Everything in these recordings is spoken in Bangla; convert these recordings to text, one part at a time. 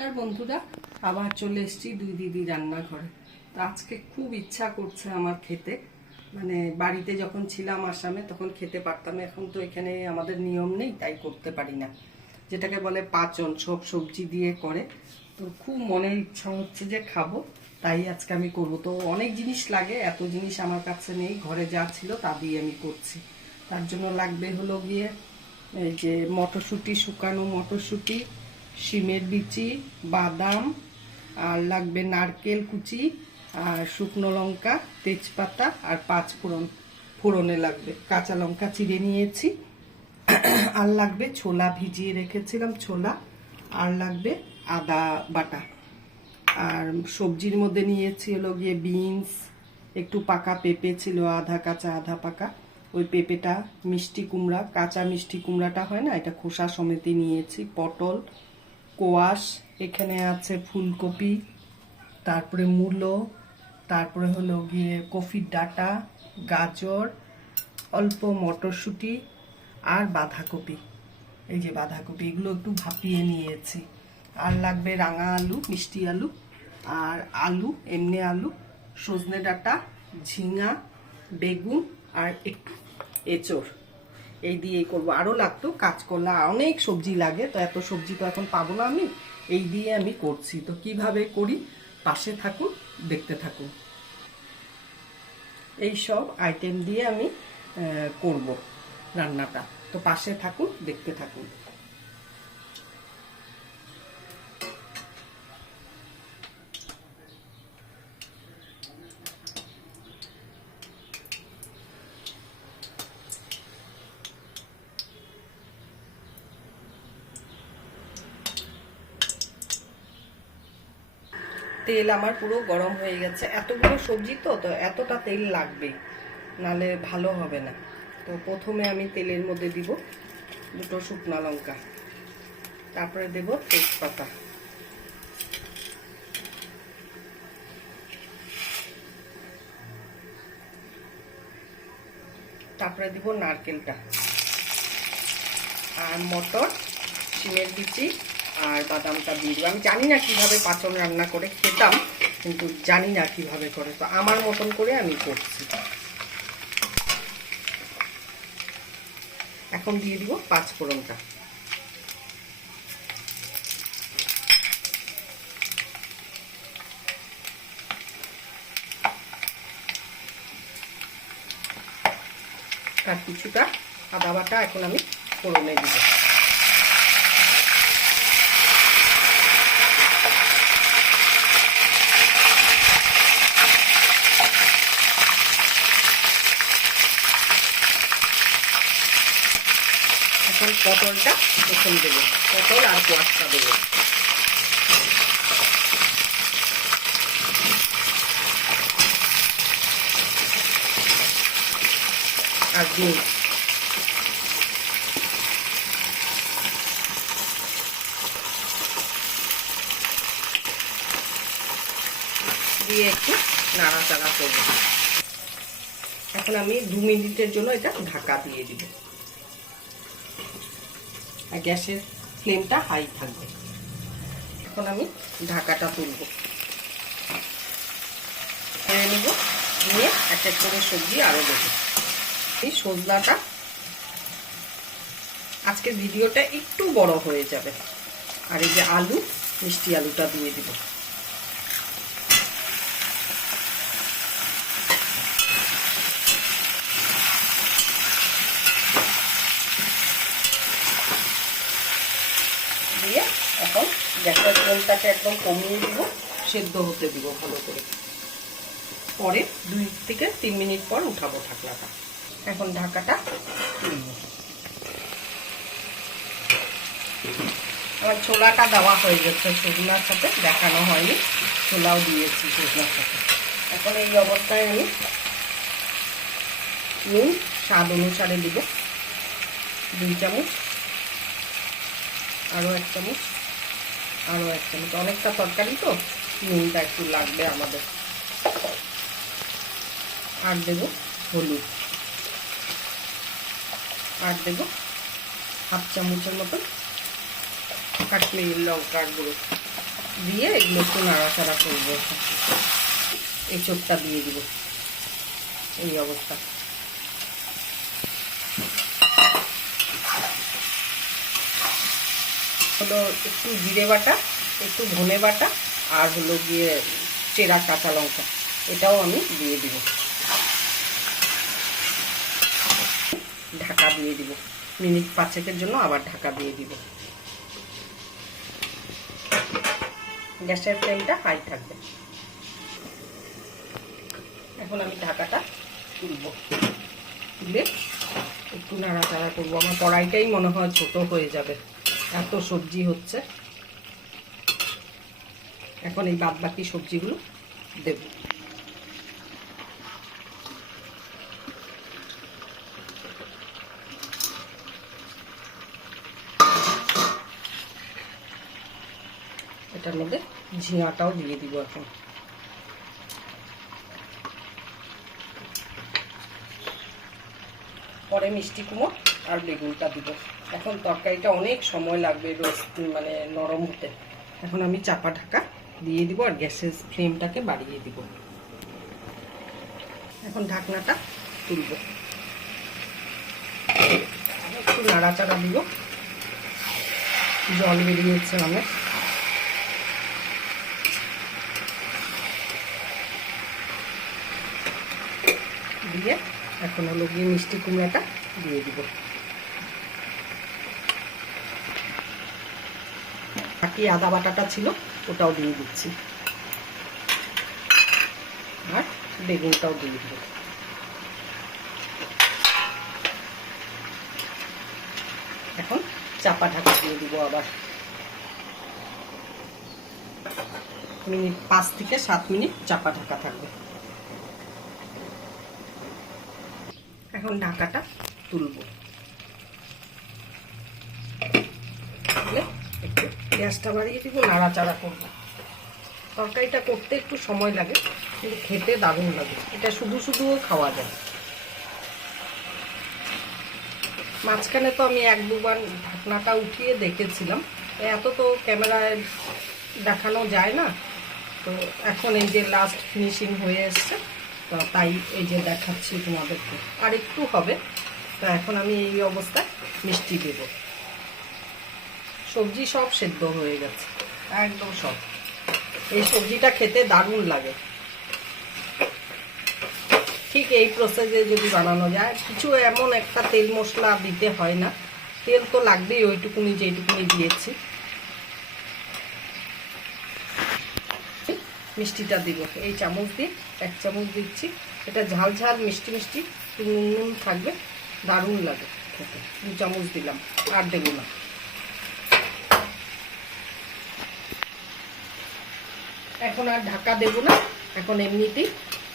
নমস্কার বন্ধুরা, আবার চলে এসেছি দুই দিদি রান্নাঘরে। তো আজকে খুব ইচ্ছা করছে আমার খেতে, মানে বাড়িতে যখন ছিলাম আসামে তখন খেতে পারতাম, এখন তো এখানে আমাদের নিয়ম নেই, তাই করতে পারি না। যেটাকে বলে পাচন, সব সবজি দিয়ে করে। তো খুব মনের ইচ্ছা হচ্ছে যে খাবো, তাই আজকে আমি করব। তো অনেক জিনিস লাগে, এত জিনিস আমার কাছে নেই, ঘরে যা ছিল তা দিয়ে আমি করছি। তার জন্য লাগবে হলো গিয়ে এই যে মটরশুঁটি, শুকানো মটরশুঁটি, শিমের বিচি, বাদাম, আর লাগবে নারকেল কুচি, আর শুকনো লঙ্কা, তেজপাতা, আর 5 ফোড়ন, ফোড়নে লাগবে কাঁচা লঙ্কা চিড়ে নিয়েছি, আর লাগবে ছোলা ভিজিয়ে রেখেছিলাম ছোলা, আর লাগবে আদা বাটা। আর সবজির মধ্যে নিয়েছি হলো গিয়ে বিনস, একটু পাকা পেঁপে ছিল, আধা কাঁচা আধা পাকা, ওই পেঁপেটা, মিষ্টি কুমড়া, কাঁচা মিষ্টি কুমড়াটা হয় না, এটা খোসা সমেতই নিয়েছি, পটল, কোয়াশ, এখানে আছে ফুলকপি, তারপরে মূলো, তারপরে হলো গিয়ে কফির ডাঁটা, গাজর, অল্প মটরশুঁটি, আর বাঁধাকপি। এই যে বাঁধাকপি, এগুলো একটু ভাপিয়ে নিয়েছি। আর লাগবে রাঙা আলু, মিষ্টি আলু, আর আলু, এমনি আলু, সজনে ডাঁটা, ঝিঙা, বেগুন, আর একটু এঁচড়। এই দিয়েই করবো। আরও লাগতো কাঁচকলা, অনেক সবজি লাগে, তো এত সবজি তো এখন পাবো না আমি, এই দিয়ে আমি করছি। তো কিভাবে করি পাশে থাকুন, দেখতে থাকুন। এই সব আইটেম দিয়ে আমি করব রান্নাটা, তো পাশে থাকুন, দেখতে থাকুন। তেল আমার পুরো গরম হয়ে গেছে, এতগুলো সবজি তো তো এতটা তেল লাগবে, নালে ভালো হবে না। তো প্রথমে আমি তেলের মধ্যে দিব দুটো শুকনো লঙ্কা, তারপরে দেব তেজপাতা, তারপরে দিব নারকেলটা, আর মটর, শিমের বিচি, আর বাদামটা দিয়ে দেবো। আমি জানি না কিভাবে পাচন রান্না করে, খেতাম কিন্তু জানি না কিভাবে করে, তো আমার মতন করে আমি করছি। এখন দিয়ে দিব 5 ফোড়নটা, আর কিছুটা আদা বাটা এখন আমি ফোড়নে দিব। এখন পটলটা এখন দেবো, পটল আর কোয়াশটা দেবো। আর বিনস দিয়ে একটু নাড়াচাড়া করবো। এখন আমি 2 মিনিটের জন্য এটা ঢাকা দিয়ে দিব, আর গ্যাসের ফ্লেমটা হাই থাকবে। এখন আমি ঢাকাটা তুলব, ছেড়ে নেব, নিয়ে এক এক করে সবজি আরও দেবো। এই সজনাটা, আজকের ভিডিওটা একটু বড় হয়ে যাবে। আর এই যে আলু, মিষ্টি আলুটা দিয়ে দিব। দিয়ে এখন গ্যাসের ফ্লেমটাকে একদম কমিয়ে দিব, সেদ্ধ হতে দিব ভালো করে। পরে 2 থেকে 3 মিনিট পর উঠাবো ঢাকনাটা। এখন ঢাকাটা তুলব। আমার ছোলাটা দেওয়া হয়ে যাচ্ছে, সজনার সাথে দেখানো হয়নি, ছোলাও দিয়েছি সজনার সাথে। এখন এই অবস্থায় আমি নুন স্বাদ অনুসারে দিব, 2 চামচ, আরও 1 চামচ, আরও 1 চামচ। অনেকটা তরকারি তো নুনটা একটু লাগবে আমাদের। আর দেব হলুদ, আর দেব 1/2 চামচের মতো কাশ্মীরি লঙ্কার গুঁড়ো দিয়ে এগুলো একটু নাড়াচাড়া করবো। এঁচোড়টা দিয়ে দিব এই অবস্থা। হলো একটু জিরে বাটা, একটু ধনে বাটা, আর হলো গিয়ে চেরা কাঁচা লঙ্কা, এটাও আমি দিয়ে দিব। ঢাকা দিয়ে দিব মিনিট 5-এর জন্য, আবার ঢাকা দিয়ে দিব। গ্যাসের ফ্লেমটা হাই থাকবে। এখন আমি ঢাকাটা তুলবো, তুলে একটু নাড়াচাড়া করবো। আমার কড়াইটাই মনে হয় ছোট হয়ে যাবে, এত সবজি হচ্ছে। এখন এই বাদ বাকি সবজিগুলো দেব। এটার মধ্যে ঝিঙাটাও দিয়ে দিব এখন। পরে মিষ্টি কুমড়ো আর বেগুনটা দিব। এখন তরকারিটা অনেক সময় লাগবে রোস্ট মানে নরম হতে। এখন আমি চাপা ঢাকা দিয়ে দিব আর গ্যাসের ফ্লেমটাকে বাড়িয়ে দিব। এখন ঢাকনাটা তুলব, একটু নাড়াচাড়া দিব। জল বেরিয়েছে অনেক। দিয়ে এখন হলো গিয়ে মিষ্টি কুমড়াটা দিয়ে দিব। বাকি আদা বাটাটা ছিল ওটাও দিয়ে দিচ্ছি, আর বেগুনটাও দিয়ে দিব। এখন চাপা ঢাকা দিয়ে দিব আবার মিনিট 5 থেকে 7 মিনিট চাপা ঢাকা থাকবে। এখন ঢাকাটা তুলব, একটু গ্যাসটা বাড়িয়ে দিব, নাড়াচাড়া করব। তরকারিটা করতে একটু সময় লাগে, কিন্তু খেতে দারুণ লাগে। এটা শুধু শুধুও খাওয়া যায়। মাঝখানে তো আমি 1-2 বার ঢাকনাটা উঠিয়ে দেখেছিলাম, এত তো ক্যামেরায় দেখানো যায় না। তো এখন এই যে লাস্ট ফিনিশিং হয়ে এসছে, তো তাই এই যে দেখাচ্ছি তোমাদেরকে। আর একটু হবে। তো এখন আমি এই অবস্থায় মিষ্টি দেব। সবজি সব সেদ্ধ হয়ে গেছে একদম সব। এই সবজিটা খেতে দারুণ লাগে। ঠিক এই প্রসেসে যদি বানানো যায়, কিছু এমন একটা তেল মশলা দিতে হয় না। তেল তো লাগবেই ওইটুকুনি যেটুকুনি দিয়েছি। মিষ্টিটা দিব এই চামচ দিয়ে, 1 চামচ দিচ্ছি। এটা ঝাল ঝাল মিষ্টি মিষ্টি নুন নুন থাকবে, দারুণ লাগে খেতে। 2 চামচ দিলাম, আর দেব না। এখন আর ঢাকা দেব না। এখন এমনিতেই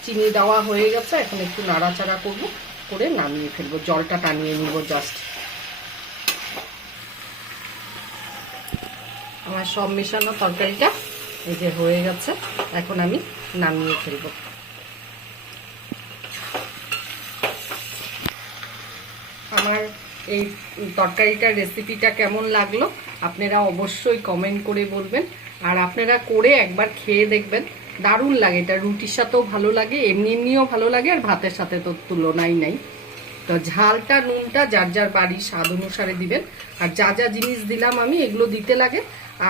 চিনি দেওয়া হয়ে গেছে। এখন একটু নাড়াচাড়া করবো, করে নামিয়ে ফেলবো। জলটা টানিয়ে নিব জাস্ট। আমার সব মেশানো তরকারিটা এই যে হয়ে গেছে। এখন আমি নামিয়ে ফেলবো। আমার এই তরকারিটার রেসিপিটা কেমন লাগলো আপনারা অবশ্যই কমেন্ট করে বলবেন। আর আপনারা করে একবার খেয়ে দেখবেন, দারুণ লাগে। এটা রুটির সাথেও ভালো লাগে, এমনি এমনিও ভালো লাগে, আর ভাতের সাথে তো তুলনাই নাই। তো ঝালটা নুনটা যার যার বাড়ির স্বাদ অনুসারে দিবেন। আর যা যা জিনিস দিলাম আমি এগুলো দিতে লাগে।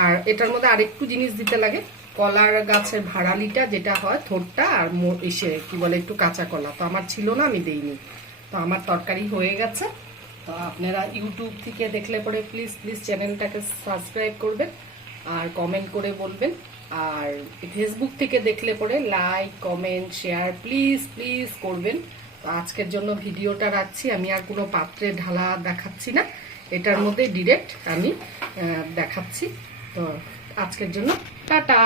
আর এটার মধ্যে আরেকটু জিনিস দিতে লাগে, কলার গাছের ভাড়ালিটা যেটা হয় থোরটা, আর এসে কি বলে একটু কাঁচা কলা। তো আমার ছিল না, আমি দেইনি। তো আমার তরকারি হয়ে গেছে। তো আপনারা ইউটিউব থেকে দেখলে পরে প্লিজ প্লিজ চ্যানেলটাকে সাবস্ক্রাইব করবেন আর কমেন্ট করে বলবেন। আর ফেসবুক থেকে দেখলে পরে like comment share please please করবেন। তো আজকের জন্য ভিডিওটা রাখছি। আমি আর কোনো পাত্রে ঢালা দেখাচ্ছি না, এটার মধ্যে ডিরেক্ট আমি দেখাচ্ছি। তো আজকের জন্য টাটা।